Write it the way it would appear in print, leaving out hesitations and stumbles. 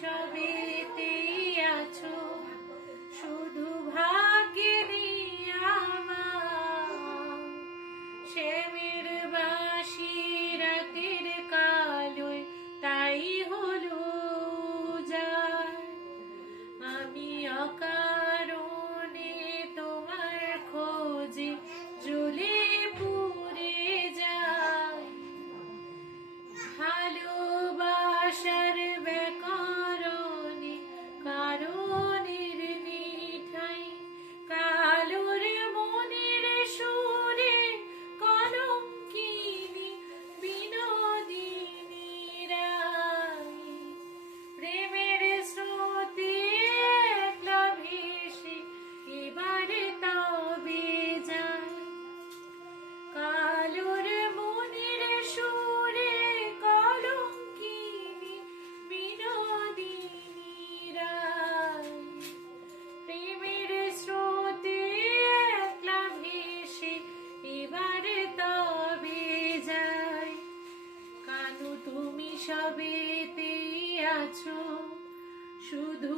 সবেতেই আছো, শুধু ভাগ্যে নেই আমার। শ্যামের বাঁশি রাতের কালোয় তাই হলো যায়। আমি অকারণে তোমার খোঁজে জ্বলে পুড়ে যাই। ভালোবাসার ব্যাকরণে কারণের নিঠাই, কালোর মনের সুরে কলঙ্কিনী বিনোদিনী রায়। প্রেমের স্রোতে একলা ভেসে এবারে তবে যায়। কালোর মনের সুরে কলঙ্কিনী বিনোদিনী রায়। প্রেমের স্রোতে একলা ভেসে এবারে তবে যায়। কানু তুমি সবেতেই আছো, শুধু